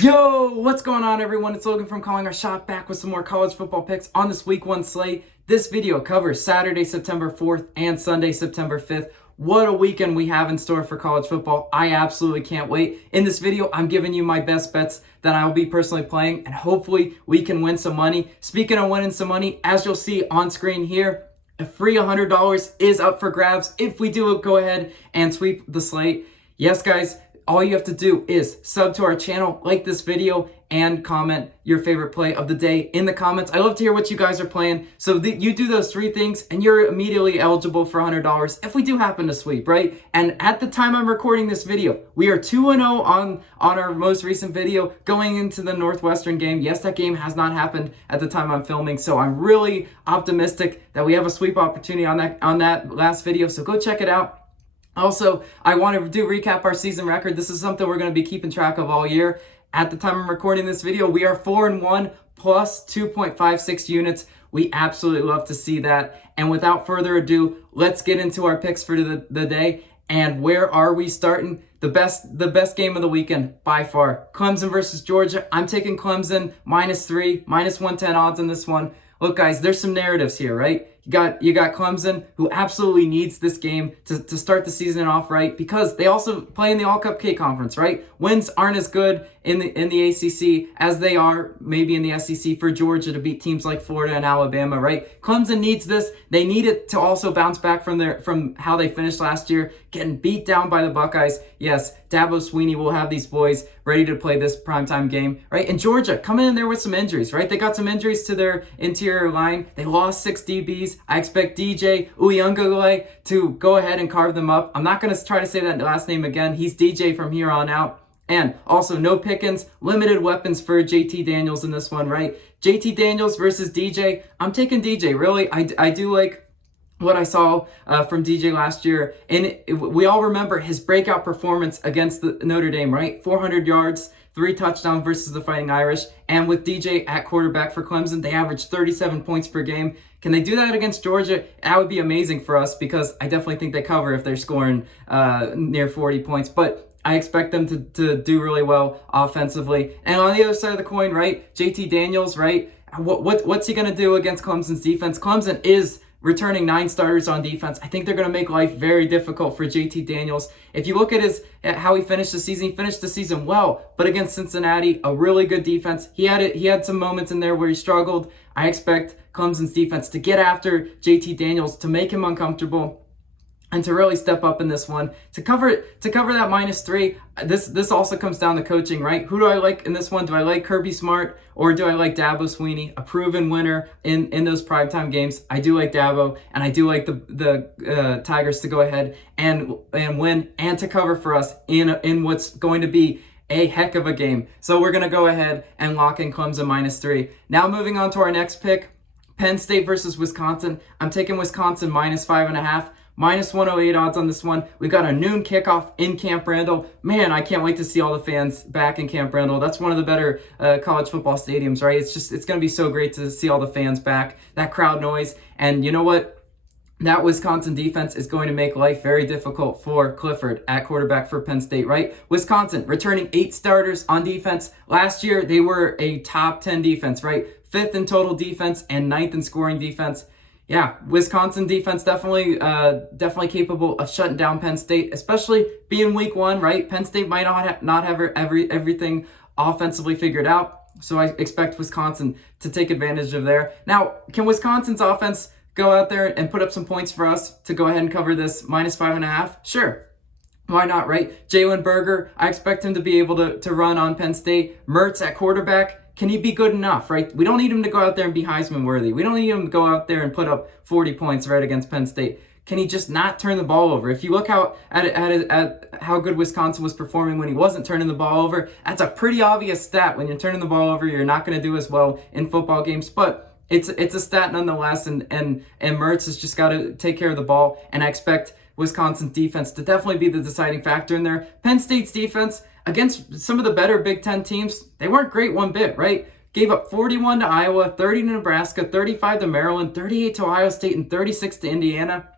Yo, what's going on, everyone? It's Logan from Calling Our Shot, back with some more college football picks on this week 1 slate. This video covers Saturday, September 4th and Sunday, September 5th. What a weekend we have in store for college football. I absolutely can't wait. In this video, I'm giving you my best bets that I'll be personally playing, and hopefully we can win some money. Speaking of winning some money, as you'll see on screen here, a free $100 is up for grabs if we do go ahead and sweep the slate. Yes, guys. All you have to do is sub to our channel, like this video, and comment your favorite play of the day in the comments. I love to hear what you guys are playing. So you do those 3 things and you're immediately eligible for $100 if we do happen to sweep, right? And at the time I'm recording this video, we are 2-0 on our most recent video going into the Northwestern game. Yes, that game has not happened at the time I'm filming, so I'm really optimistic that we have a sweep opportunity on that last video. So go check it out. Also, I want to recap our season record. This is something we're going to be keeping track of all year. At the time I'm recording this video, we are 4-1 plus 2.56 units. We absolutely love to see that. And without further ado, let's get into our picks for the day. And where are we starting? The best game of the weekend by far. Clemson versus Georgia. I'm taking Clemson -3, -110 odds in this one. Look, guys, there's some narratives here, right? You got Clemson, who absolutely needs this game to start the season off right, because they also play in the All Cupcake Conference, right? Wins aren't as good in the ACC as they are maybe in the SEC for Georgia to beat teams like Florida and Alabama, right? Clemson needs this. They need it to also bounce back from how they finished last year, getting beat down by the Buckeyes. Yes, Dabo Swinney will have these boys ready to play this primetime game, right? And Georgia coming in there with some injuries, right? They got some injuries to their interior line. They lost 6 DBs. I expect DJ Uyunglele to go ahead and carve them up. I'm not going to try to say that last name again. He's DJ from here on out. And also no Pickens, limited weapons for JT Daniels in this one, right? JT Daniels versus DJ. I'm taking DJ, really. I do like what I saw from DJ last year. And we all remember his breakout performance against the Notre Dame, right? 400 yards, 3 touchdowns versus the Fighting Irish. And with DJ at quarterback for Clemson, they averaged 37 points per game. Can they do that against Georgia? That would be amazing for us, because I definitely think they cover if they're scoring near 40 points. But I expect them to do really well offensively. And on the other side of the coin, right, JT Daniels, right, what's he going to do against Clemson's defense? Clemson is returning 9 starters on defense. I think they're going to make life very difficult for JT Daniels. If you look at how he finished the season well, but against Cincinnati, a really good defense. He had some moments in there where he struggled. I expect Clemson's defense to get after JT Daniels, to make him uncomfortable, and to really step up in this one. To cover that -3, this also comes down to coaching, right? Who do I like in this one? Do I like Kirby Smart, or do I like Dabo Swinney, a proven winner in those primetime games? I do like Dabo, and I do like the Tigers to go ahead and win and to cover for us in what's going to be a heck of a game. So we're going to go ahead and lock in Clemson -3. Now moving on to our next pick, Penn State versus Wisconsin. I'm taking Wisconsin -5.5. -108 odds on this one. We got a noon kickoff in Camp Randall. Man, I can't wait to see all the fans back in Camp Randall. That's one of the better college football stadiums, right? It's going to be so great to see all the fans back, that crowd noise. And you know what? That Wisconsin defense is going to make life very difficult for Clifford at quarterback for Penn State, right? Wisconsin returning 8 starters on defense. Last year, they were a top 10 defense, right? 5th in total defense and 9th in scoring defense. Yeah, Wisconsin defense definitely capable of shutting down Penn State, especially being week 1, right? Penn State might not have everything offensively figured out, so I expect Wisconsin to take advantage of there. Now, can Wisconsin's offense go out there and put up some points for us to go ahead and cover this -5.5? Sure. Why not, right? Jalen Berger, I expect him to be able to run on Penn State. Mertz at quarterback. Can he be good enough, right? We don't need him to go out there and be Heisman worthy. We don't need him to go out there and put up 40 points right against Penn State. Can he just not turn the ball over? If you look at how good Wisconsin was performing when he wasn't turning the ball over, that's a pretty obvious stat. When you're turning the ball over, you're not going to do as well in football games. But it's a stat nonetheless, and Mertz has just got to take care of the ball, and I expect Wisconsin's defense to definitely be the deciding factor in there. Penn State's defense, against some of the better Big Ten teams, they weren't great one bit, right? Gave up 41 to Iowa, 30 to Nebraska, 35 to Maryland, 38 to Ohio State, and 36 to Indiana.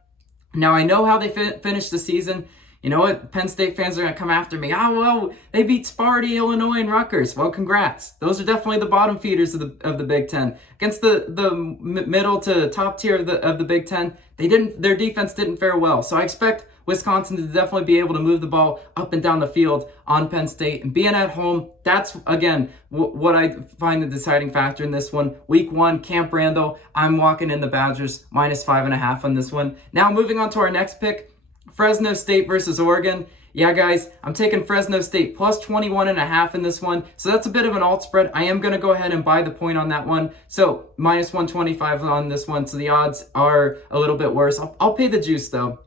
Now, I know how they finished the season. You know what? Penn State fans are going to come after me. Oh, well, they beat Sparty, Illinois, and Rutgers. Well, congrats. Those are definitely the bottom feeders of the Big Ten. Against the middle to top tier of the Big Ten, their defense didn't fare well. So I expect Wisconsin to definitely be able to move the ball up and down the field on Penn State. And being at home, that's, again, what I find the deciding factor in this one. Week 1, Camp Randall, I'm walking in the Badgers, -5.5 on this one. Now moving on to our next pick, Fresno State versus Oregon. Yeah, guys, I'm taking Fresno State plus 21.5 in this one. So that's a bit of an alt spread. I am going to go ahead and buy the point on that one. So -125 on this one. So the odds are a little bit worse. I'll pay the juice, though.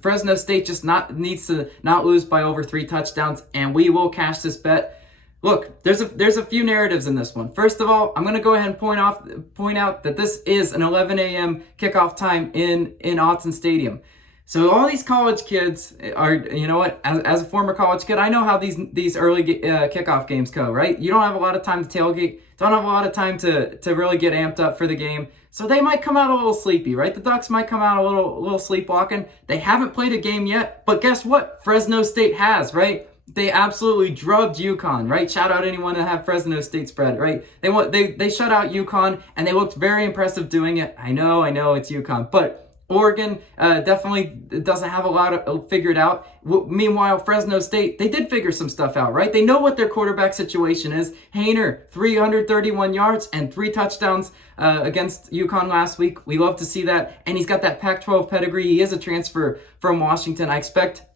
Fresno State just needs to not lose by over 3 touchdowns, and we will cash this bet. Look, there's a few narratives in this one. First of all, I'm going to go ahead and point out that this is an 11 a.m. kickoff time in Autzen Stadium. So all these college kids are, you know what, as a former college kid, I know how these early kickoff games go, right? You don't have a lot of time to tailgate, don't have a lot of time to really get amped up for the game. So they might come out a little sleepy, right? The Ducks might come out a little sleepwalking. They haven't played a game yet, but guess what? Fresno State has, right? They absolutely drubbed UConn, right? Shout out anyone that have Fresno State spread, right? They shut out UConn, and they looked very impressive doing it. I know it's UConn, but Oregon definitely doesn't have a lot figured out. Meanwhile, Fresno State, they did figure some stuff out, right? They know what their quarterback situation is. Haener, 331 yards and 3 touchdowns against UConn last week. We love to see that. And he's got that Pac-12 pedigree. He is a transfer from Washington. I expect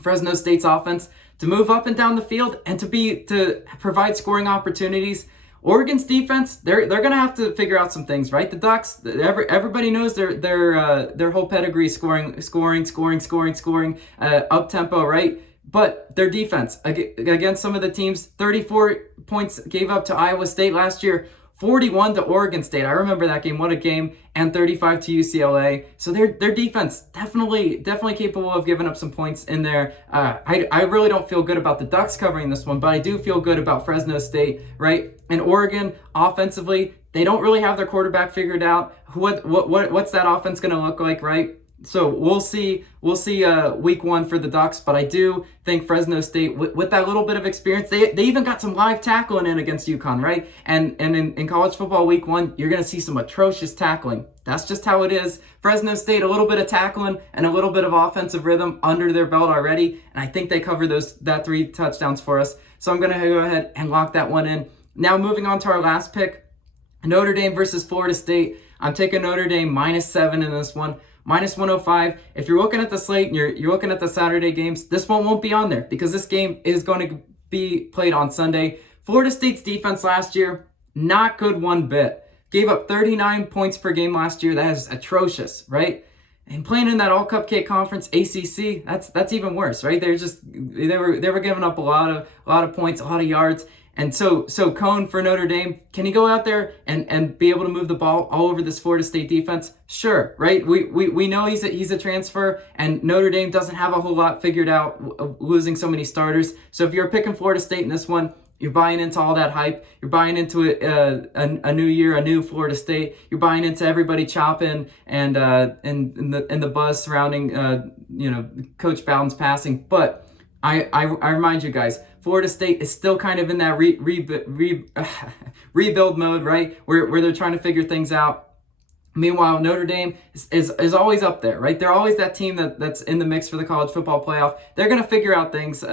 Fresno State's offense to move up and down the field and to provide scoring opportunities. Oregon's defense, they're gonna have to figure out some things, right? The Ducks, everybody knows their whole pedigree, scoring, up tempo, right? But their defense against some of the teams, 34 points gave up to Iowa State last year, 41 to Oregon State. I remember that game. What a game. And 35 to UCLA. So their defense definitely capable of giving up some points in there. I really don't feel good about the Ducks covering this one, but I do feel good about Fresno State, right? And Oregon, offensively, they don't really have their quarterback figured out. What's that offense going to look like, right? So we'll see week 1 for the Ducks, but I do think Fresno State, with that little bit of experience, they even got some live tackling in against UConn, right? And in college football week 1, you're going to see some atrocious tackling. That's just how it is. Fresno State, a little bit of tackling and a little bit of offensive rhythm under their belt already, and I think they cover that 3 touchdowns for us. So I'm going to go ahead and lock that one in. Now moving on to our last pick, Notre Dame versus Florida State. I'm taking Notre Dame -7 in this one. -105. If you're looking at the slate and you're looking at the Saturday games, this one won't be on there because this game is going to be played on Sunday. Florida State's defense last year, not good one bit. Gave up 39 points per game last year. That is atrocious, right? And playing in that all-cupcake conference, ACC, that's even worse, right? They were giving up a lot of points, a lot of yards. And so Cohn for Notre Dame, can he go out there and be able to move the ball all over this Florida State defense? Sure, right? We know he's a transfer, and Notre Dame doesn't have a whole lot figured out, losing so many starters. So if you're picking Florida State in this one, you're buying into all that hype. You're buying into a new year, a new Florida State. You're buying into everybody chopping and the buzz surrounding Coach Bowden's passing. But I remind you guys, Florida State is still kind of in that rebuild mode, right? Where they're trying to figure things out. Meanwhile, Notre Dame is always up there, right? They're always that team that's in the mix for the college football playoff. They're going to figure out things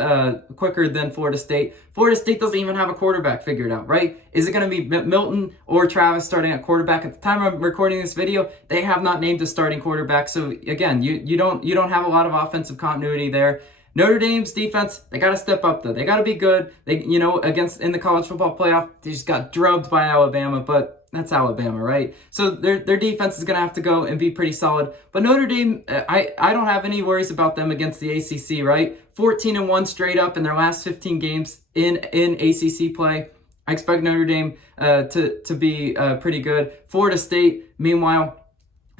quicker than Florida State. Florida State doesn't even have a quarterback figured out, right? Is it going to be Milton or Travis starting at quarterback? At the time I'm recording this video, they have not named a starting quarterback. So again, you don't have a lot of offensive continuity there. Notre Dame's defense, they got to step up though. They got to be good. They, against in the college football playoff, they just got drubbed by Alabama, but that's Alabama, right? So their defense is going to have to go and be pretty solid. But Notre Dame, I don't have any worries about them against the ACC, right? 14-1 straight up in their last 15 games in ACC play. I expect Notre Dame to be pretty good. Florida State, meanwhile,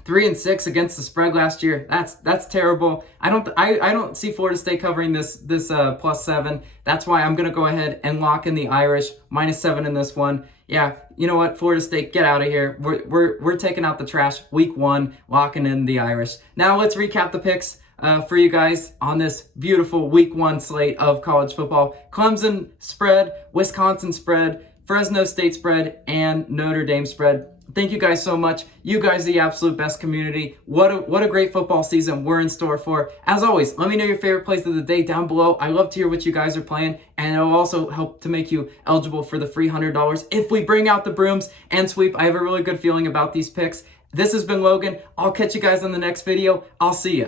3-6 against the spread last year. That's terrible. I don't see Florida State covering this +7. That's why I'm gonna go ahead and lock in the Irish -7 in this one. Yeah, you know what, Florida State, get out of here. We're taking out the trash week 1, locking in the Irish. Now let's recap the picks. for you guys on this beautiful week 1 slate of college football. Clemson spread, Wisconsin spread, Fresno State spread, and Notre Dame spread. Thank you guys so much. You guys are the absolute best community. What a great football season we're in store for. As always, let me know your favorite plays of the day down below. I love to hear what you guys are playing, and it'll also help to make you eligible for the free $100 if we bring out the brooms and sweep. I have a really good feeling about these picks. This has been Logan. I'll catch you guys on the next video. I'll see ya.